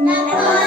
Nana.